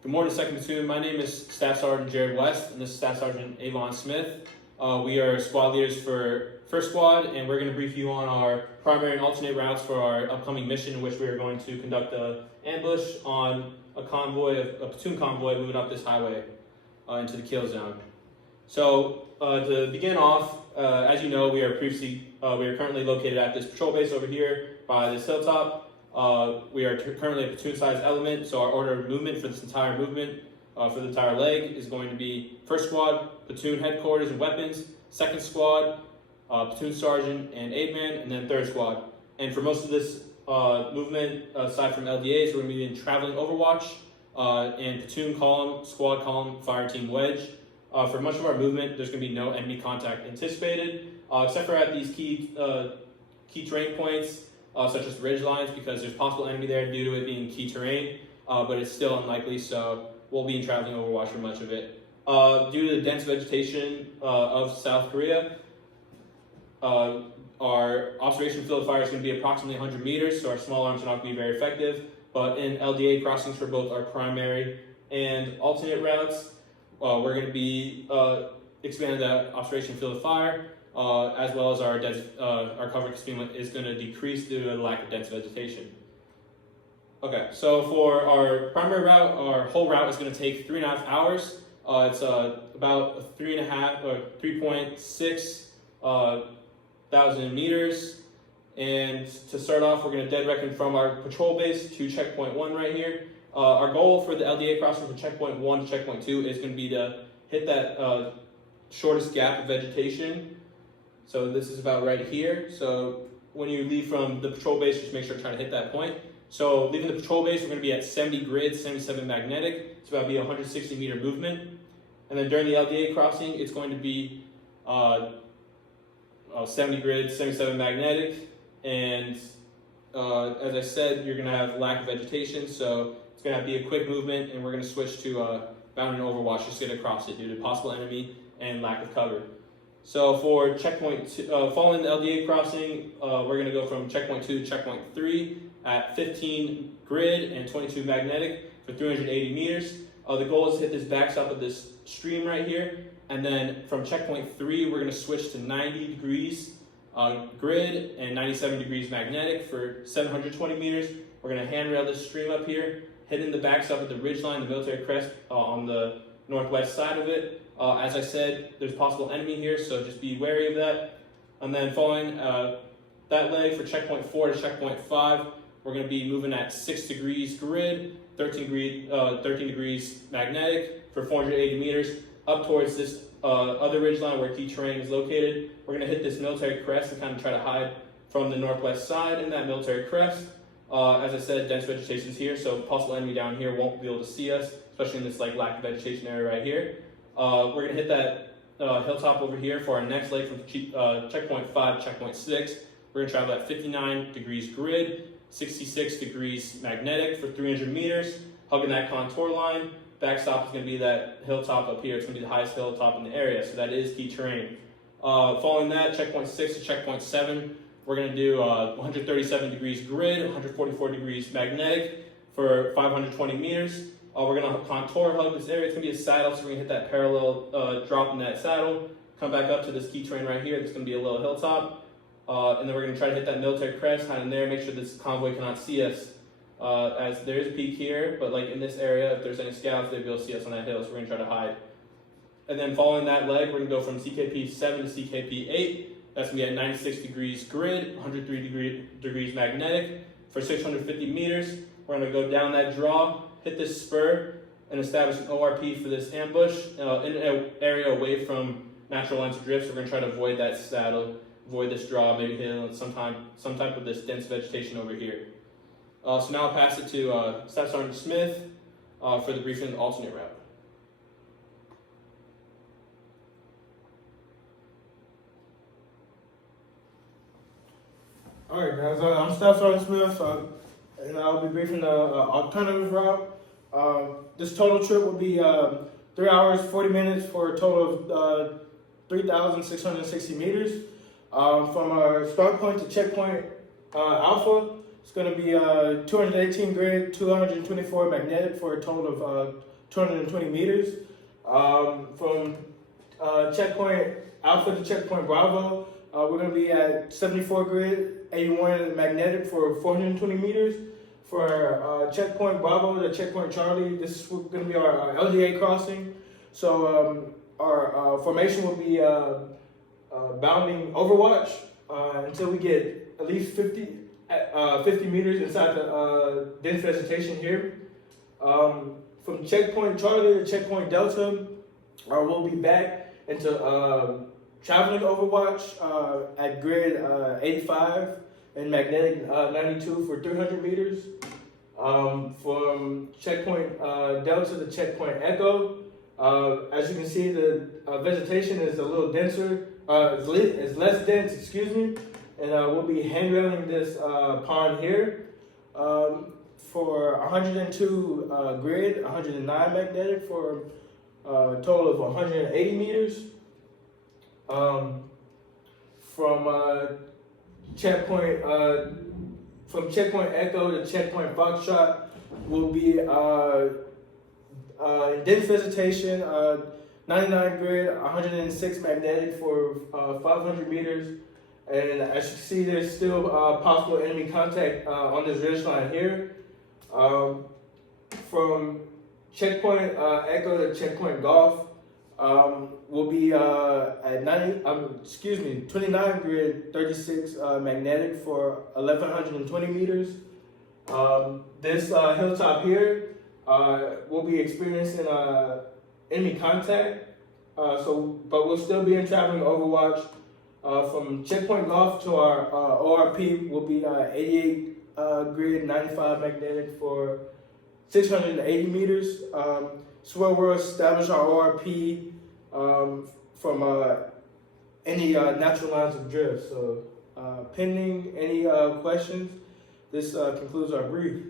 Good morning, 2nd Platoon. My name is Staff Sergeant Jared West, and this is Staff Sergeant Avon Smith. We are squad leaders for 1st Squad, and we're going to brief you on our primary and alternate routes for our upcoming mission, in which we are going to conduct an ambush on a platoon convoy moving up this highway into the kill zone. So to begin off, as you know, we are currently located at this patrol base over here by this hilltop. We are currently a platoon-sized element, so our order of movement for this entire movement, for the entire leg, is going to be 1st Squad, platoon headquarters and weapons, 2nd Squad, platoon sergeant and aide man, and then 3rd Squad. And for most of this movement, aside from LDAs, we're going to be in traveling overwatch and platoon column, squad column, fire team wedge. For much of our movement, there's going to be no enemy contact anticipated, except for at these key terrain points, such as ridge lines, because there's possible enemy there due to it being key terrain, but it's still unlikely, so we'll be in traveling overwatch for much of it. Due to the dense vegetation of South Korea, our observation field of fire is going to be approximately 100 meters, so our small arms are not going to be very effective, but in LDA crossings for both our primary and alternate routes, we're going to be expanding that observation field of fire, as well as our cover concealment is going to decrease due to the lack of dense vegetation. Okay, so for our primary route, our whole route is going to take 3.5 hours. It's about 3.6 thousand meters. And to start off, we're going to dead reckon from our patrol base to checkpoint 1 right here. Our goal for the LDA crossing from checkpoint 1 to checkpoint 2 is going to be to hit that shortest gap of vegetation. So this is about right here. So when you leave from the patrol base, just make sure to try to hit that point. So leaving the patrol base, we're going to be at 70 grid, 77 magnetic. It's about to be a 160 meter movement. And then during the LDA crossing, it's going to be 70 grid, 77 magnetic. And as I said, you're going to have lack of vegetation. So it's going to be a quick movement, and we're going to switch to bound and overwatch just to get across it due to possible enemy and lack of cover. So for checkpoint 2, following the LDA crossing, we're going to go from checkpoint 2 to checkpoint 3 at 15 grid and 22 magnetic for 380 meters. The goal is to hit this backstop of this stream right here. And then from checkpoint 3, we're going to switch to 90 degrees grid and 97 degrees magnetic for 720 meters. We're going to handrail this stream up here, hitting the backstop of the ridgeline, the military crest on the northwest side of it. As I said, there's possible enemy here, so just be wary of that. And then following that leg for checkpoint 4 to checkpoint 5, we're going to be moving at 6 degrees grid, 13 degrees magnetic for 480 meters up towards this other ridgeline where key terrain is located. We're going to hit this military crest and kind of try to hide from the northwest side in that military crest. As I said, dense vegetation is here, so possible enemy down here won't be able to see us, especially in this lack of vegetation area right here. We're going to hit that hilltop over here for our next leg from checkpoint 5 to checkpoint 6. We're going to travel at 59 degrees grid, 66 degrees magnetic for 300 meters, hugging that contour line. Backstop is going to be that hilltop up here. It's going to be the highest hilltop in the area, so that is key terrain. Following that, checkpoint 6 to checkpoint 7, we're going to do 137 degrees grid, 144 degrees magnetic for 520 meters. We're going to contour hug this area. It's going to be a saddle, so we're going to hit that parallel drop in that saddle, come back up to this key terrain right here. It's going to be a little hilltop. And then we're going to try to hit that military crest, hide in there, make sure this convoy cannot see us. As there is a peak here, but like in this area, if there's any scouts, they'll be able to see us on that hill, so we're going to try to hide. And then following that leg, we're going to go from CKP 7 to CKP 8. That's going to be at 96 degrees grid, 103 degrees magnetic for 650 meters. We're going to go down that draw, hit this spur, and establish an ORP for this ambush in an area away from natural lines of drift. So we're going to try to avoid that saddle, avoid this draw, maybe hit it on some type of this dense vegetation over here. So now I'll pass it to Staff Sergeant Smith for the briefing of the alternate route. All right, guys. I'm Staff Sergeant Smith, and I'll be briefing the alternative route. This total trip will be 3 hours, 40 minutes for a total of 3,660 meters. From our start point to checkpoint Alpha, It's going to be 218 grid, 224 magnetic for a total of 220 meters. From checkpoint Alpha to checkpoint Bravo, we're going to be at 74 grid, 81 magnetic for 420 meters. For checkpoint Bravo to checkpoint Charlie, this is going to be our LDA crossing. So our formation will be bounding Overwatch until we get at least 50 meters inside the dense vegetation here. From checkpoint Charlie to checkpoint Delta, we'll be back into traveling Overwatch at grid 85 and magnetic 92 for 300 meters. From checkpoint Delta to checkpoint Echo, as you can see, the vegetation is a little denser, is less dense, excuse me, and we'll be handrailing this pond here. For 102 grid, 109 magnetic for a total of 180 meters. From checkpoint Echo to checkpoint Foxtrot will be in dense vegetation, 99 grid, 106 magnetic for 500 meters. And as you can see, there's still possible enemy contact on this ridge line here. From checkpoint Echo to checkpoint Golf, will be at 29 grid, 36 magnetic for 1120 meters. This hilltop here will be experiencing enemy contact, but we'll still be in traveling Overwatch. From checkpoint Golf to our ORP will be 88 grid, 95 magnetic for 680 meters. So where we'll establish our ORP from any natural lines of drift. So pending any questions, this concludes our brief.